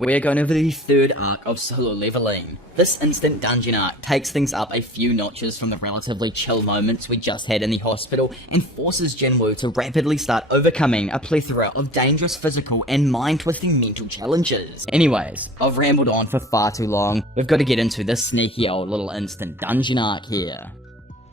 We're going over the third arc of solo leveling. This instant dungeon arc takes things up a few notches from the relatively chill moments we just had in the hospital and forces Jinwoo to rapidly start overcoming a plethora of dangerous physical and mind-twisting mental challenges. Anyways, I've rambled on for far too long. We've got to get into this sneaky old little instant dungeon arc here.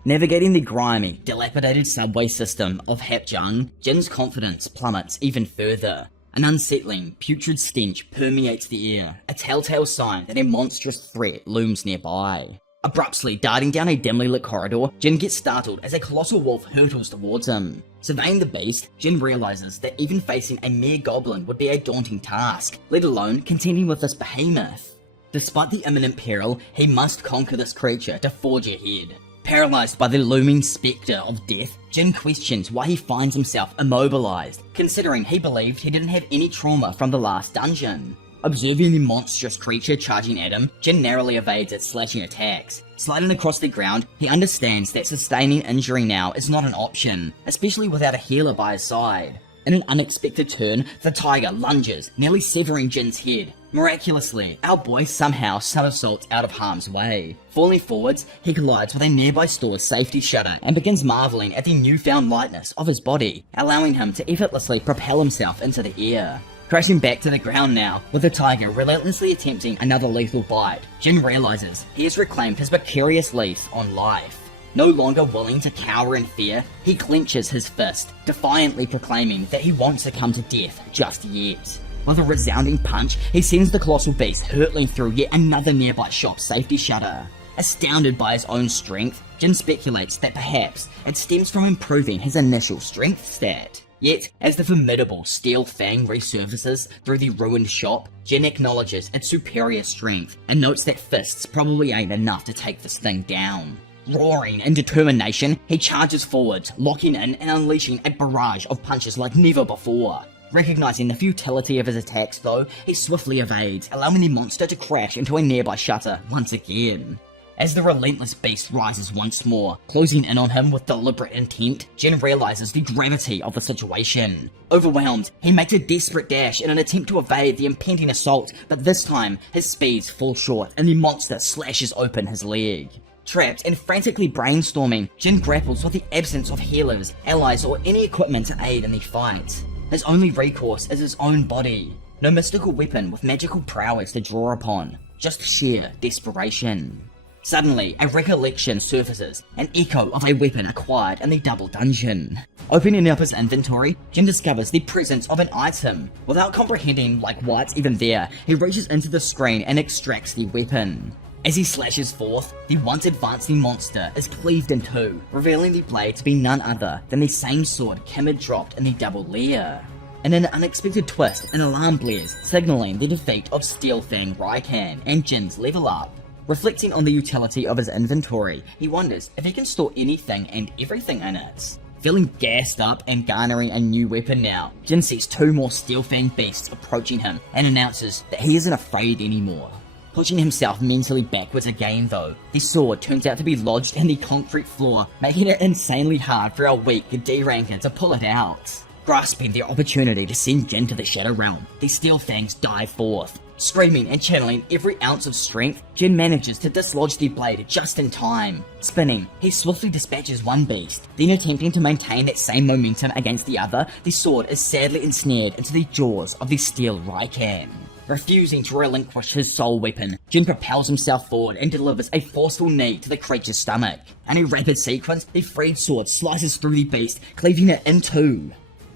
Navigating the grimy, dilapidated subway system of Hapjung, Jin's confidence plummets even further. An unsettling, putrid stench permeates the air, a telltale sign that a monstrous threat looms nearby. Abruptly darting down a dimly lit corridor, Jin gets startled as a colossal wolf hurtles towards him. Surveying the beast, Jin realizes that even facing a mere goblin would be a daunting task, let alone contending with this behemoth. Despite the imminent peril, he must conquer this creature to forge ahead. Paralyzed by the looming spectre of death, Jin questions why he finds himself immobilized, considering he believed he didn't have any trauma from the last dungeon. Observing the monstrous creature charging at him, Jin narrowly evades its slashing attacks. Sliding across the ground, he understands that sustaining injury now is not an option, especially without a healer by his side. In an unexpected turn, the tiger lunges, nearly severing Jin's head. Miraculously, our boy somehow somersaults out of harm's way. Falling forwards, he collides with a nearby store's safety shutter and begins marveling at the newfound lightness of his body, allowing him to effortlessly propel himself into the air. Crashing back to the ground now, with the tiger relentlessly attempting another lethal bite, Jin realizes he has reclaimed his precarious lease on life. No longer willing to cower in fear, he clenches his fist, defiantly proclaiming that he won't succumb to death just yet. With a resounding punch, he sends the colossal beast hurtling through yet another nearby shop's safety shutter. Astounded by his own strength, Jin speculates that perhaps it stems from improving his initial strength stat. Yet, as the formidable steel fang resurfaces through the ruined shop, Jin acknowledges its superior strength and notes that fists probably ain't enough to take this thing down. Roaring in determination, he charges forwards, locking in and unleashing a barrage of punches like never before. Recognizing the futility of his attacks though, he swiftly evades, allowing the monster to crash into a nearby shutter once again. As the relentless beast rises once more, closing in on him with deliberate intent, Jin realizes the gravity of the situation. Overwhelmed, he makes a desperate dash in an attempt to evade the impending assault, but this time, his speeds fall short and the monster slashes open his leg. Trapped and frantically brainstorming, Jin grapples with the absence of healers, allies, or any equipment to aid in the fight. His only recourse is his own body. No mystical weapon with magical prowess to draw upon, just sheer desperation. Suddenly, a recollection surfaces, an echo of a weapon acquired in the double dungeon. Opening up his inventory, Jin discovers the presence of an item. Without comprehending why it's even there, he reaches into the screen and extracts the weapon. As he slashes forth, the once advancing monster is cleaved in two, revealing the blade to be none other than the same sword Kim had dropped in the double lair. In an unexpected twist, an alarm blares, signaling the defeat of Steel Fang Raikan and Jin's level up. Reflecting on the utility of his inventory, he wonders if he can store anything and everything in it. Feeling gassed up and garnering a new weapon now, Jin sees two more Steel Fang beasts approaching him and announces that he isn't afraid anymore. Pushing himself mentally backwards again though, the sword turns out to be lodged in the concrete floor, making it insanely hard for our weak D-ranker to pull it out. Grasping the opportunity to send Jin to the Shadow Realm, the Steel Fangs dive forth. Screaming and channeling every ounce of strength, Jin manages to dislodge the blade just in time. Spinning, he swiftly dispatches one beast, then attempting to maintain that same momentum against the other, the sword is sadly ensnared into the jaws of the Steel Raikan. Refusing to relinquish his sole weapon, Jin propels himself forward and delivers a forceful knee to the creature's stomach. In a rapid sequence, the freed sword slices through the beast, cleaving it in two.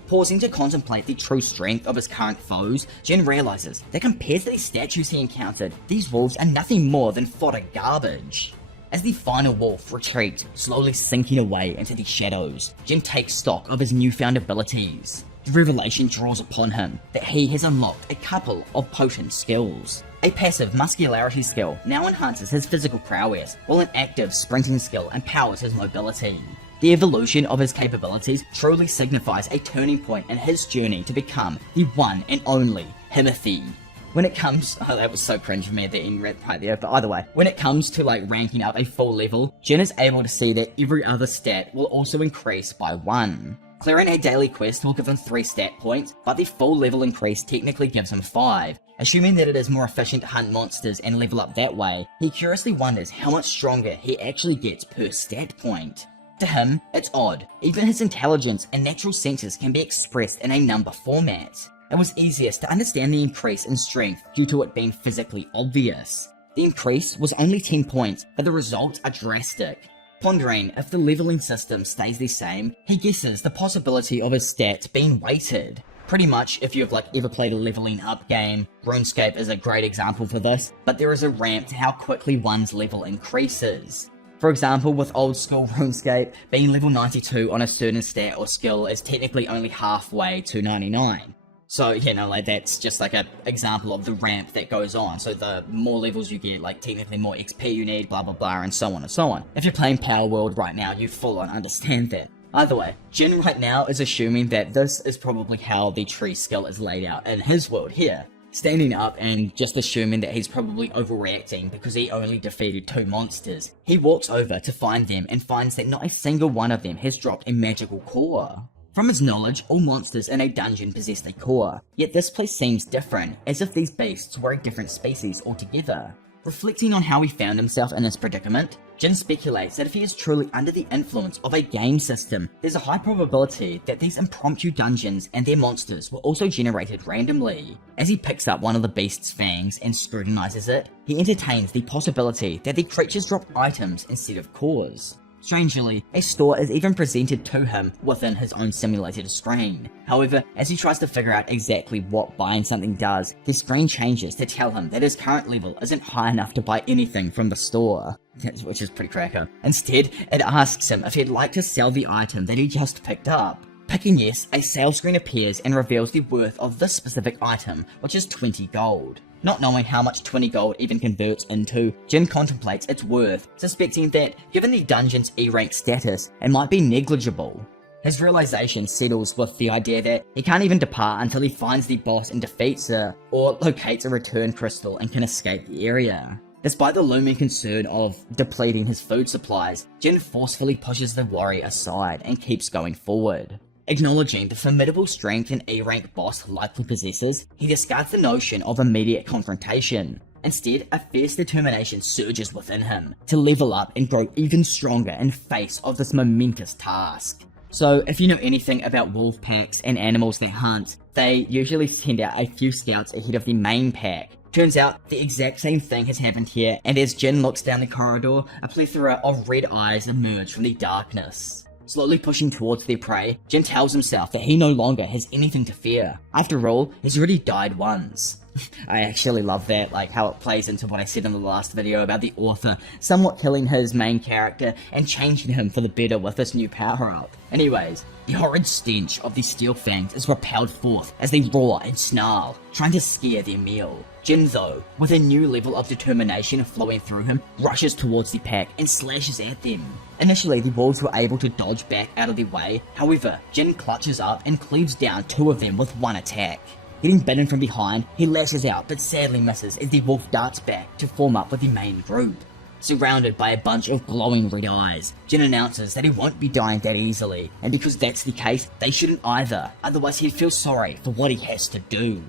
Pausing to contemplate the true strength of his current foes, Jin realizes that compared to the statues he encountered, these wolves are nothing more than fodder garbage. As the final wolf retreats, slowly sinking away into the shadows, Jin takes stock of his newfound abilities. The revelation draws upon him that he has unlocked a couple of potent skills. A passive muscularity skill now enhances his physical prowess, while an active sprinting skill empowers his mobility. The evolution of his capabilities truly signifies a turning point in his journey to become the one and only Himothy. When it comes, oh that was so cringe for me at the end right there, but either way, when it comes to ranking up a full level, Jin is able to see that every other stat will also increase by 1. Clearing a daily quest will give him 3 stat points, but the full level increase technically gives him 5. Assuming that it is more efficient to hunt monsters and level up that way, he curiously wonders how much stronger he actually gets per stat point. To him, it's odd. Even his intelligence and natural senses can be expressed in a number format. It was easiest to understand the increase in strength due to it being physically obvious. The increase was only 10 points, but the results are drastic. Pondering if the leveling system stays the same, he guesses the possibility of his stats being weighted. Pretty much, if you've ever played a leveling up game, RuneScape is a great example for this, but there is a ramp to how quickly one's level increases. For example, with old school RuneScape, being level 92 on a certain stat or skill is technically only halfway to 99. So, that's just an example of the ramp that goes on. So the more levels you get, technically more XP you need, blah blah blah, and so on and so on. If you're playing Power World right now, you full on understand that. Either way, Jin right now is assuming that this is probably how the tree skill is laid out in his world here. Standing up and just assuming that he's probably overreacting because he only defeated 2 monsters, he walks over to find them and finds that not a single one of them has dropped a magical core. From his knowledge, all monsters in a dungeon possessed a core, yet this place seems different, as if these beasts were a different species altogether. Reflecting on how he found himself in this predicament, Jin speculates that if he is truly under the influence of a game system, there's a high probability that these impromptu dungeons and their monsters were also generated randomly. As he picks up one of the beast's fangs and scrutinizes it, he entertains the possibility that the creatures drop items instead of cores. Strangely, a store is even presented to him within his own simulated screen. However, as he tries to figure out exactly what buying something does, his screen changes to tell him that his current level isn't high enough to buy anything from the store, which is pretty cracker. Instead, it asks him if he'd like to sell the item that he just picked up. Picking yes, a sale screen appears and reveals the worth of this specific item, which is 20 gold. Not knowing how much 20 gold even converts into, Jin contemplates its worth, suspecting that, given the dungeon's E-rank status, it might be negligible. His realization settles with the idea that he can't even depart until he finds the boss and defeats her, or locates a return crystal and can escape the area. Despite the looming concern of depleting his food supplies, Jin forcefully pushes the worry aside and keeps going forward. Acknowledging the formidable strength an E-rank boss likely possesses, he discards the notion of immediate confrontation. Instead, a fierce determination surges within him, to level up and grow even stronger in face of this momentous task. So, if you know anything about wolf packs and animals they hunt, they usually send out a few scouts ahead of the main pack. Turns out, the exact same thing has happened here, and as Jin looks down the corridor, a plethora of red eyes emerge from the darkness. Slowly pushing towards their prey, Jin tells himself that he no longer has anything to fear. After all, he's already died once. I actually love that, how it plays into what I said in the last video about the author somewhat killing his main character and changing him for the better with this new power-up. Anyways, the horrid stench of the steel fangs is repelled forth as they roar and snarl, trying to scare their meal. Jin, though, with a new level of determination flowing through him, rushes towards the pack and slashes at them. Initially, the wolves were able to dodge back out of the way, however, Jin clutches up and cleaves down 2 of them with one attack. Getting bitten from behind, he lashes out but sadly misses as the wolf darts back to form up with the main group. Surrounded by a bunch of glowing red eyes, Jin announces that he won't be dying that easily, and because that's the case, they shouldn't either, otherwise he'd feel sorry for what he has to do.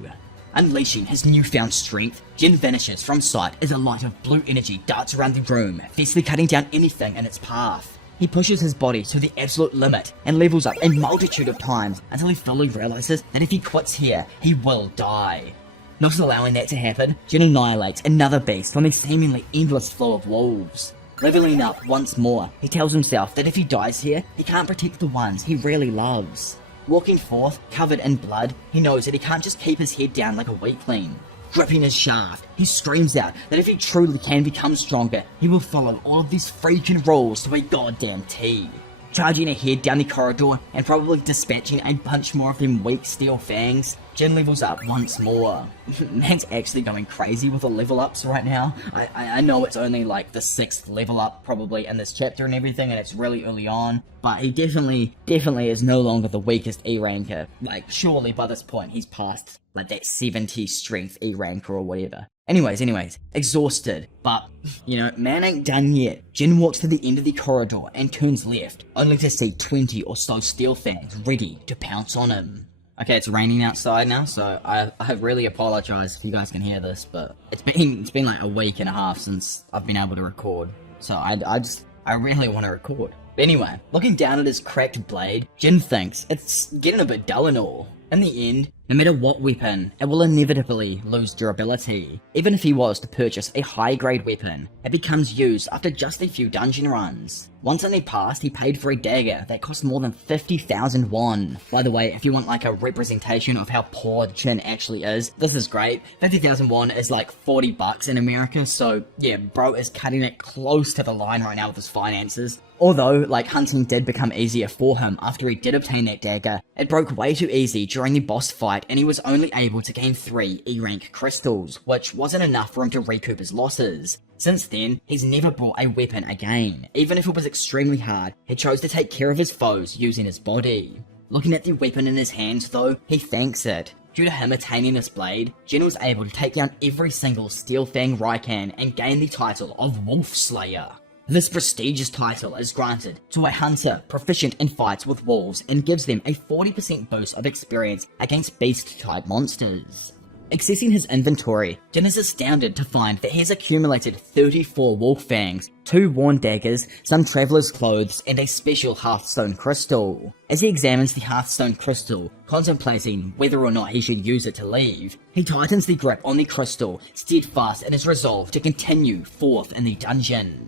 Unleashing his newfound strength, Jin vanishes from sight as a light of blue energy darts around the room, fiercely cutting down anything in its path. He pushes his body to the absolute limit and levels up a multitude of times until he fully realizes that if he quits here, he will die. Not allowing that to happen, Jin annihilates another beast from the seemingly endless flow of wolves. Leveling up once more, he tells himself that if he dies here, he can't protect the ones he really loves. Walking forth, covered in blood, he knows that he can't just keep his head down like a weakling. Gripping his shaft, he screams out that if he truly can become stronger, he will follow all of these freaking rules to a goddamn T. Charging ahead down the corridor and probably dispatching a bunch more of them weak steel fangs, Jin levels up once more. Man's actually going crazy with the level ups right now. I know it's only the 6th level up probably in this chapter and everything, and it's really early on, but he definitely is no longer the weakest E-ranker. Surely by this point he's past that 70 strength E-ranker or whatever. Anyways, exhausted, but, man ain't done yet. Jin walks to the end of the corridor and turns left, only to see 20 or so steel fangs ready to pounce on him. Okay, it's raining outside now, so I really apologize if you guys can hear this, but it's been like a week and a half since I've been able to record, so I really want to record. But anyway, looking down at his cracked blade, Jin thinks it's getting a bit dull and all. In the end, no matter what weapon, it will inevitably lose durability. Even if he was to purchase a high-grade weapon, it becomes used after just a few dungeon runs. Once in the past, he paid for a dagger that cost more than 50,000 won. By the way, if you want like a representation of how poor Jin actually is, this is great. 50,000 won is like 40 bucks in America, so yeah, bro is cutting it close to the line right now with his finances. Although, like, hunting did become easier for him after he did obtain that dagger, it broke way too easy during the boss fight and he was only able to gain 3 E-rank crystals, which wasn't enough for him to recoup his losses. Since then, he's never brought a weapon again. Even if it was extremely hard, he chose to take care of his foes using his body. Looking at the weapon in his hands though, he thanks it. Due to him attaining this blade, Jin was able to take down every single Steel Fang Raikan and gain the title of Wolf Slayer. This prestigious title is granted to a hunter proficient in fights with wolves and gives them a 40% boost of experience against beast-type monsters. Accessing his inventory, Jin is astounded to find that he has accumulated 34 wolf fangs, 2 worn daggers, some traveler's clothes, and a special Hearthstone crystal. As he examines the Hearthstone crystal, contemplating whether or not he should use it to leave, he tightens the grip on the crystal, steadfast in his resolve to continue forth in the dungeon.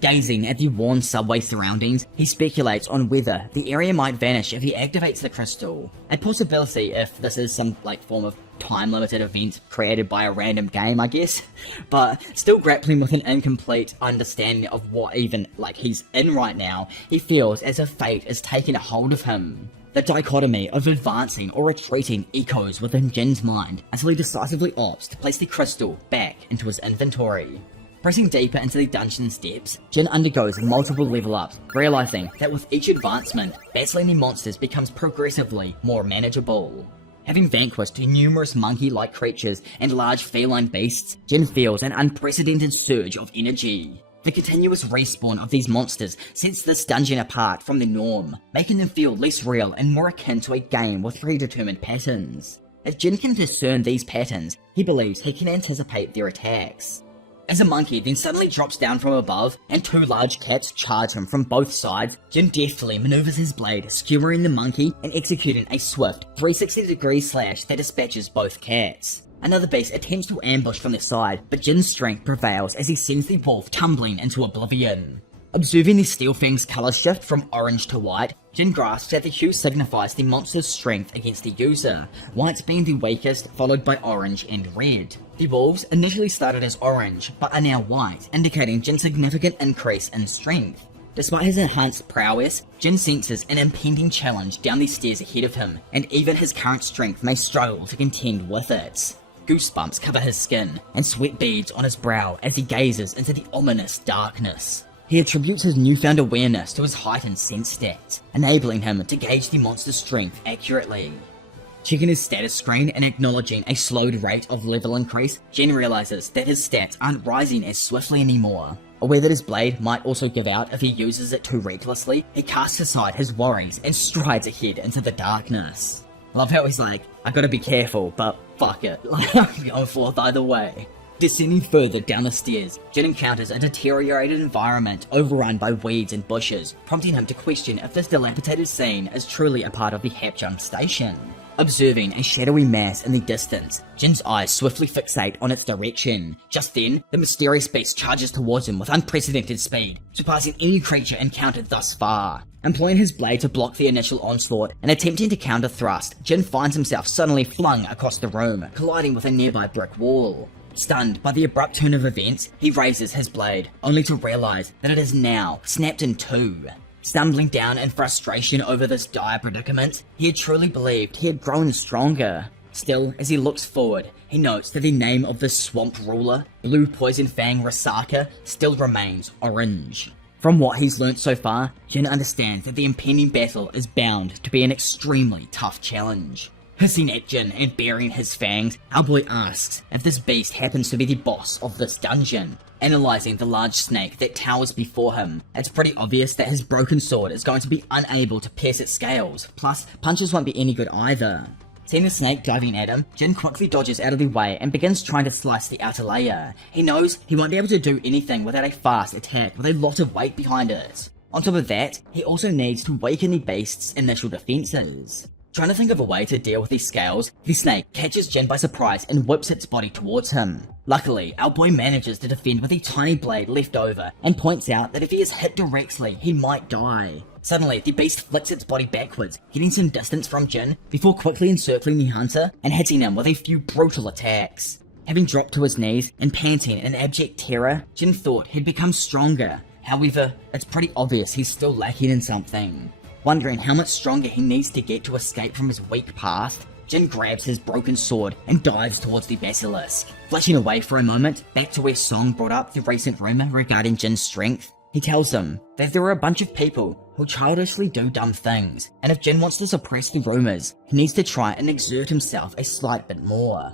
Gazing at the worn subway surroundings, he speculates on whether the area might vanish if he activates the crystal. A possibility if this is some like form of time-limited event created by a random game, I guess. But still grappling with an incomplete understanding of what even like he's in right now, he feels as if fate is taking a hold of him. The dichotomy of advancing or retreating echoes within Jin's mind until he decisively opts to place the crystal back into his inventory. Pressing deeper into the dungeon's depths, Jin undergoes multiple level ups, realizing that with each advancement, battling the monsters becomes progressively more manageable. Having vanquished numerous monkey-like creatures and large feline beasts, Jin feels an unprecedented surge of energy. The continuous respawn of these monsters sets this dungeon apart from the norm, making them feel less real and more akin to a game with predetermined patterns. If Jin can discern these patterns, he believes he can anticipate their attacks. As a monkey then suddenly drops down from above and 2 large cats charge him from both sides, Jin deftly maneuvers his blade, skewering the monkey and executing a swift 360-degree slash that dispatches both cats. Another beast attempts to ambush from the side, but Jin's strength prevails as he sends the wolf tumbling into oblivion. Observing the Steel Fang's colour shift from orange to white, Jin grasps that the hue signifies the monster's strength against the user, white being the weakest, followed by orange and red. The wolves initially started as orange, but are now white, indicating Jin's significant increase in strength. Despite his enhanced prowess, Jin senses an impending challenge down the stairs ahead of him, and even his current strength may struggle to contend with it. Goosebumps cover his skin, and sweat beads on his brow as he gazes into the ominous darkness. He attributes his newfound awareness to his heightened sense stats, enabling him to gauge the monster's strength accurately. Checking his status screen and acknowledging a slowed rate of level increase, Jin realizes that his stats aren't rising as swiftly anymore. Aware that his blade might also give out if he uses it too recklessly, he casts aside his worries and strides ahead into the darkness. Love how he's like, I gotta be careful, but fuck it, I'm going forth either way. Descending further down the stairs, Jin encounters a deteriorated environment overrun by weeds and bushes, prompting him to question if this dilapidated scene is truly a part of the Hapjung station. Observing a shadowy mass in the distance, Jin's eyes swiftly fixate on its direction. Just then, the mysterious beast charges towards him with unprecedented speed, surpassing any creature encountered thus far. Employing his blade to block the initial onslaught and attempting to counter thrust, Jin finds himself suddenly flung across the room, colliding with a nearby brick wall. Stunned by the abrupt turn of events, he raises his blade, only to realize that it is now snapped in 2. Stumbling down in frustration over this dire predicament, he had truly believed he had grown stronger. Still, as he looks forward, he notes that the name of this swamp ruler, Blue Poison Fang Rasaka, still remains orange. From what he's learnt so far, Jin understands that the impending battle is bound to be an extremely tough challenge. Hissing at Jin and baring his fangs, our boy asks if this beast happens to be the boss of this dungeon. Analysing the large snake that towers before him, it's pretty obvious that his broken sword is going to be unable to pierce its scales, plus punches won't be any good either. Seeing the snake diving at him, Jin quickly dodges out of the way and begins trying to slice the outer layer. He knows he won't be able to do anything without a fast attack with a lot of weight behind it. On top of that, he also needs to weaken the beast's initial defenses. Trying to think of a way to deal with these scales, the snake catches Jin by surprise and whips its body towards him. Luckily, our boy manages to defend with a tiny blade left over and points out that if he is hit directly, he might die. Suddenly, the beast flicks its body backwards, getting some distance from Jin before quickly encircling the hunter and hitting him with a few brutal attacks. Having dropped to his knees and panting in abject terror, Jin thought he'd become stronger. However, it's pretty obvious he's still lacking in something. Wondering how much stronger he needs to get to escape from his weak past, Jin grabs his broken sword and dives towards the basilisk. Flashing away for a moment, back to where Song brought up the recent rumor regarding Jin's strength, he tells them that there are a bunch of people who childishly do dumb things, and if Jin wants to suppress the rumors, he needs to try and exert himself a slight bit more.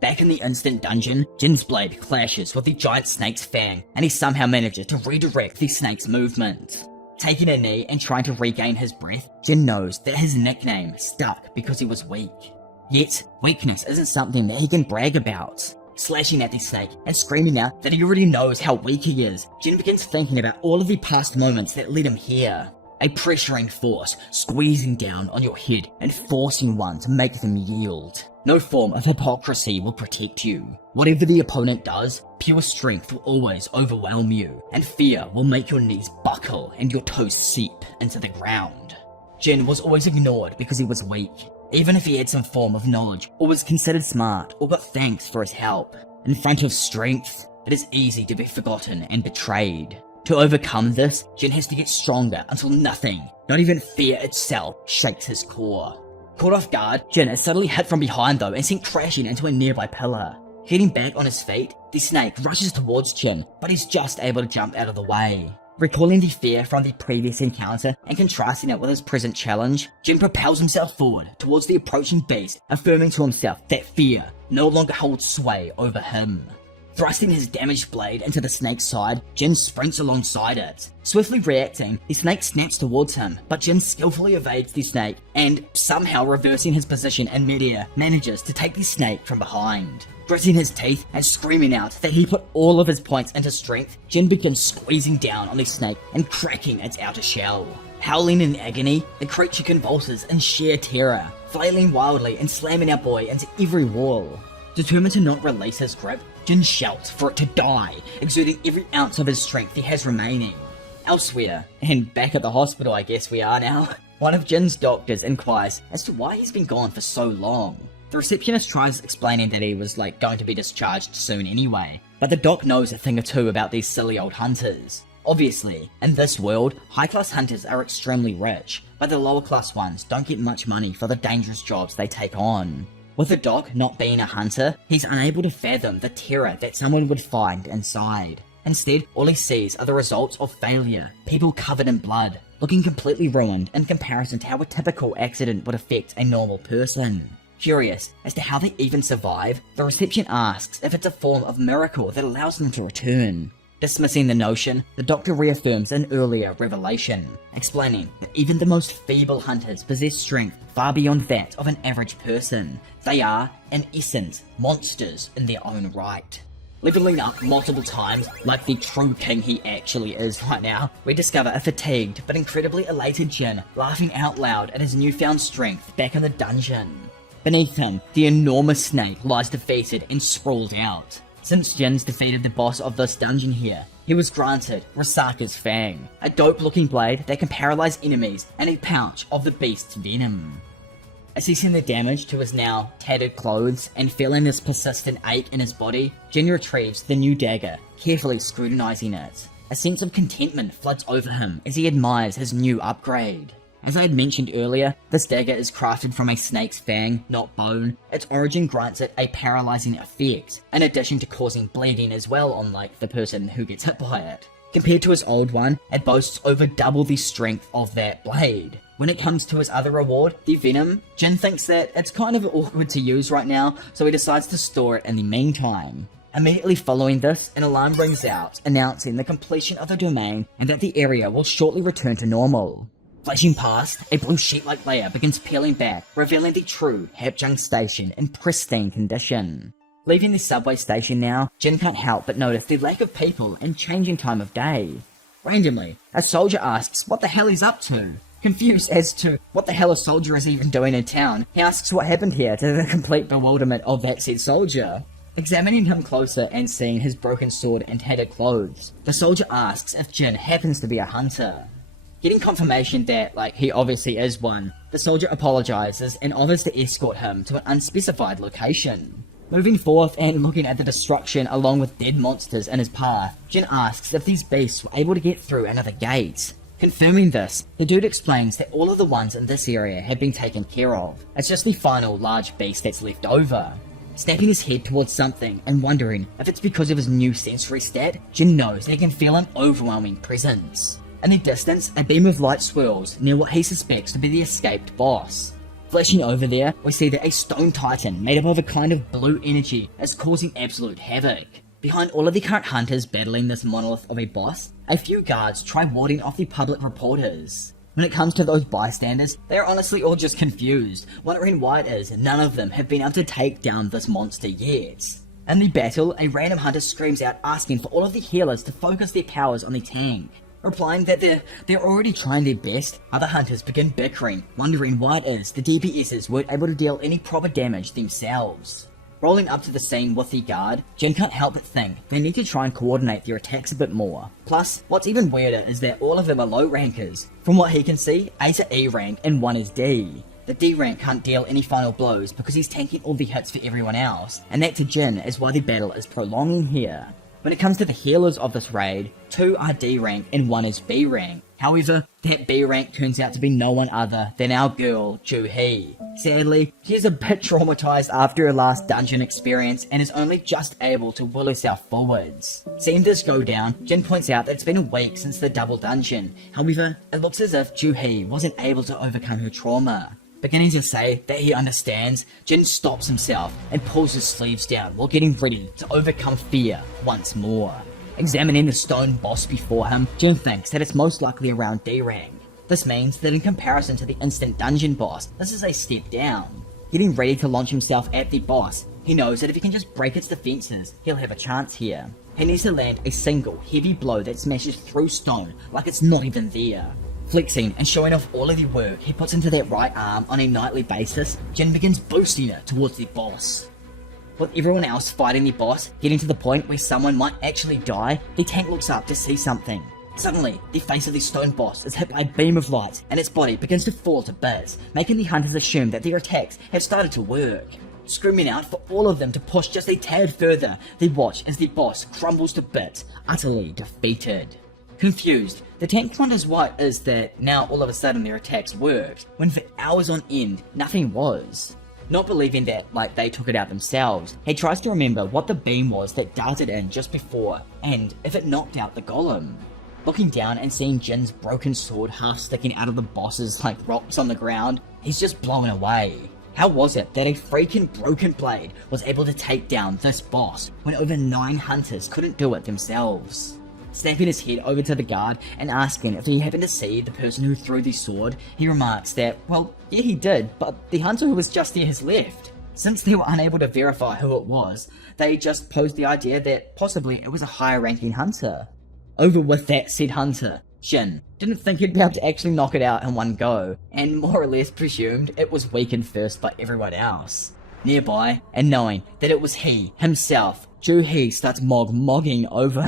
Back in the instant dungeon, Jin's blade clashes with the giant snake's fang, and he somehow manages to redirect the snake's movement. Taking a knee and trying to regain his breath, Jin knows that his nickname stuck because he was weak. Yet, weakness isn't something that he can brag about. Slashing at the snake and screaming out that he already knows how weak he is, Jin begins thinking about all of the past moments that led him here. A pressuring force squeezing down on your head and forcing one to make them yield. No form of hypocrisy will protect you. Whatever the opponent does, pure strength will always overwhelm you, and fear will make your knees buckle and your toes seep into the ground. Jin was always ignored because he was weak, even if he had some form of knowledge or was considered smart or got thanks for his help. In front of strength, it is easy to be forgotten and betrayed. To overcome this, Jin has to get stronger until nothing, not even fear itself, shakes his core. Caught off guard, Jin is suddenly hit from behind though and sent crashing into a nearby pillar. Getting back on his feet, the snake rushes towards Jin, but he's just able to jump out of the way. Recalling the fear from the previous encounter and contrasting it with his present challenge, Jin propels himself forward towards the approaching beast, affirming to himself that fear no longer holds sway over him. Thrusting his damaged blade into the snake's side, Jin sprints alongside it. Swiftly reacting, the snake snaps towards him, but Jin skillfully evades the snake and, somehow reversing his position in midair, manages to take the snake from behind. Gritting his teeth and screaming out that he put all of his points into strength, Jin begins squeezing down on the snake and cracking its outer shell. Howling in agony, the creature convulses in sheer terror, flailing wildly and slamming our boy into every wall. Determined to not release his grip, Jin shouts for it to die, exerting every ounce of his strength he has remaining. Elsewhere, and back at the hospital I guess we are now, one of Jin's doctors inquires as to why he's been gone for so long. The receptionist tries explaining that he was going to be discharged soon anyway, but the doc knows a thing or two about these silly old hunters. Obviously, in this world, high-class hunters are extremely rich, but the lower-class ones don't get much money for the dangerous jobs they take on. With the doc not being a hunter, he's unable to fathom the terror that someone would find inside. Instead, all he sees are the results of failure, people covered in blood, looking completely ruined in comparison to how a typical accident would affect a normal person. Curious as to how they even survive, the reception asks if it's a form of miracle that allows them to return. Dismissing the notion, the doctor reaffirms an earlier revelation, explaining that even the most feeble hunters possess strength far beyond that of an average person. They are, in essence, monsters in their own right. Leveling up multiple times, like the true king he actually is right now, we discover a fatigued but incredibly elated Jin laughing out loud at his newfound strength back in the dungeon. Beneath him, the enormous snake lies defeated and sprawled out. Since Jin's defeated the boss of this dungeon here, he was granted Risaka's Fang, a dope-looking blade that can paralyze enemies, and a pouch of the beast's venom. Assessing the damage to his now tattered clothes and feeling this persistent ache in his body, Jin retrieves the new dagger, carefully scrutinizing it. A sense of contentment floods over him as he admires his new upgrade. As I had mentioned earlier, this dagger is crafted from a snake's fang, not bone. Its origin grants it a paralyzing effect, in addition to causing bleeding as well on the person who gets hit by it. Compared to his old one, it boasts over double the strength of that blade. When it comes to his other reward, the venom, Jin thinks that it's kind of awkward to use right now, so he decides to store it in the meantime. Immediately following this, an alarm rings out, announcing the completion of the domain and that the area will shortly return to normal. Flashing past, a blue sheet-like layer begins peeling back, revealing the true Hapjung station in pristine condition. Leaving the subway station now, Jin can't help but notice the lack of people and changing time of day. Randomly, a soldier asks what the hell he's up to. Confused as to what the hell a soldier is even doing in town, he asks what happened here, to the complete bewilderment of that said soldier. Examining him closer and seeing his broken sword and tattered clothes, the soldier asks if Jin happens to be a hunter. Getting confirmation that, he obviously is one, the soldier apologizes and offers to escort him to an unspecified location. Moving forth and looking at the destruction along with dead monsters in his path, Jin asks if these beasts were able to get through another gate. Confirming this, the dude explains that all of the ones in this area have been taken care of. It's just the final large beast that's left over. Snapping his head towards something and wondering if it's because of his new sensory stat, Jin knows that he can feel an overwhelming presence. In the distance, a beam of light swirls near what he suspects to be the escaped boss. Flashing over there, we see that a stone titan made up of a kind of blue energy is causing absolute havoc. Behind all of the current hunters battling this monolith of a boss, a few guards try warding off the public reporters. When it comes to those bystanders, they are honestly all just confused, wondering why it is none of them have been able to take down this monster yet. In the battle, a random hunter screams out asking for all of the healers to focus their powers on the tank. Replying that they're already trying their best, other hunters begin bickering, wondering why it is the DPSs weren't able to deal any proper damage themselves. Rolling up to the scene with the guard, Jin can't help but think they need to try and coordinate their attacks a bit more. Plus, what's even weirder is that all of them are low rankers. From what he can see, 8 are E rank and 1 is D. The D rank can't deal any final blows because he's tanking all the hits for everyone else, and that to Jin is why the battle is prolonging here. When it comes to the healers of this raid, 2 are D rank and 1 is B rank. However, that B rank turns out to be no one other than our girl, Ju-hee. Sadly, she is a bit traumatized after her last dungeon experience and is only just able to will herself forwards. Seeing this go down, Jin points out that it's been a week since the double dungeon. However, it looks as if Ju-hee wasn't able to overcome her trauma. Beginning to say that he understands, Jin stops himself and pulls his sleeves down while getting ready to overcome fear once more. Examining the stone boss before him, Jin thinks that it's most likely around D rank. This means that in comparison to the instant dungeon boss, this is a step down. Getting ready to launch himself at the boss, he knows that if he can just break its defenses, he'll have a chance here. He needs to land a single heavy blow that smashes through stone like it's not even there. Flexing and showing off all of the work he puts into that right arm on a nightly basis, Jin begins boosting it towards the boss. With everyone else fighting the boss, getting to the point where someone might actually die, the tank looks up to see something. Suddenly, the face of the stone boss is hit by a beam of light and its body begins to fall to bits, making the hunters assume that their attacks have started to work. Screaming out for all of them to push just a tad further, they watch as the boss crumbles to bits, utterly defeated. Confused, the tank wonders why it is that now all of a sudden their attacks worked, when for hours on end, nothing was. Not believing that, they took it out themselves, he tries to remember what the beam was that darted in just before, and if it knocked out the golem. Looking down and seeing Jin's broken sword half sticking out of the boss's, rocks on the ground, he's just blown away. How was it that a freaking broken blade was able to take down this boss when over 9 hunters couldn't do it themselves? Snapping his head over to the guard and asking if he happened to see the person who threw the sword, he remarks that, well, yeah he did, but the hunter who was just there has left. Since they were unable to verify who it was, they just posed the idea that possibly it was a higher ranking hunter. Over with that said hunter, Jin didn't think he'd be able to actually knock it out in one go, and more or less presumed it was weakened first by everyone else. Nearby, and knowing that it was he, himself, Ju-hee starts mog-mogging over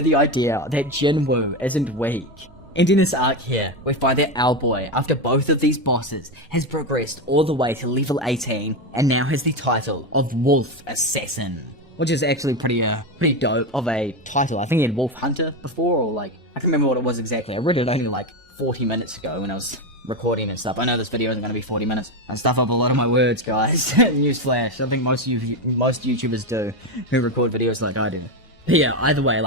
the idea that Jinwoo isn't weak. Ending this arc here, we find that Owlboy, after both of these bosses, has progressed all the way to level 18, and now has the title of Wolf Assassin. Which is actually pretty dope of a title. I think he had Wolf Hunter before, or I can't remember what it was exactly. I read it only 40 minutes ago when I was recording and stuff. I know this video isn't going to be 40 minutes. I stuff up a lot of my words, guys. Newsflash. I think most YouTubers do who record videos like I do. But yeah, either way,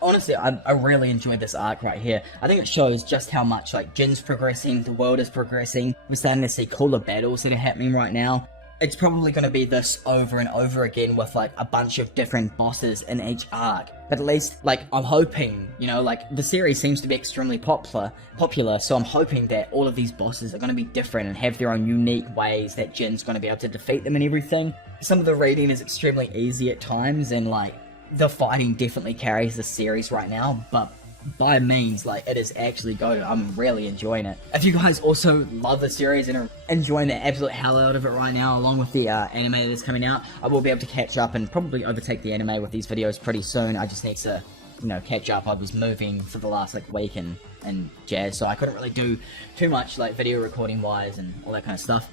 honestly, I really enjoyed this arc right here. I think it shows just how much, Jin's progressing, the world is progressing. We're starting to see cooler battles that are happening right now. it's probably going to be this over and over again with like a bunch of different bosses in each arc. But at least, like, I'm hoping, you know, like, the series seems to be extremely popular, so I'm hoping that all of these bosses are going to be different and have their own unique ways that Jin's going to be able to defeat them and everything. Some of the reading is extremely easy at times, and like, the fighting definitely carries the series right now, but by means, like, it is actually good. I'm really enjoying it. If you guys also love the series and are enjoying the absolute hell out of it right now, along with the anime that is coming out, I will be able to catch up and probably overtake the anime with these videos pretty soon. I just need to, you know, catch up. I was moving for the last, like, week and jazz, so I couldn't really do too much, like, video recording wise and all that kind of stuff.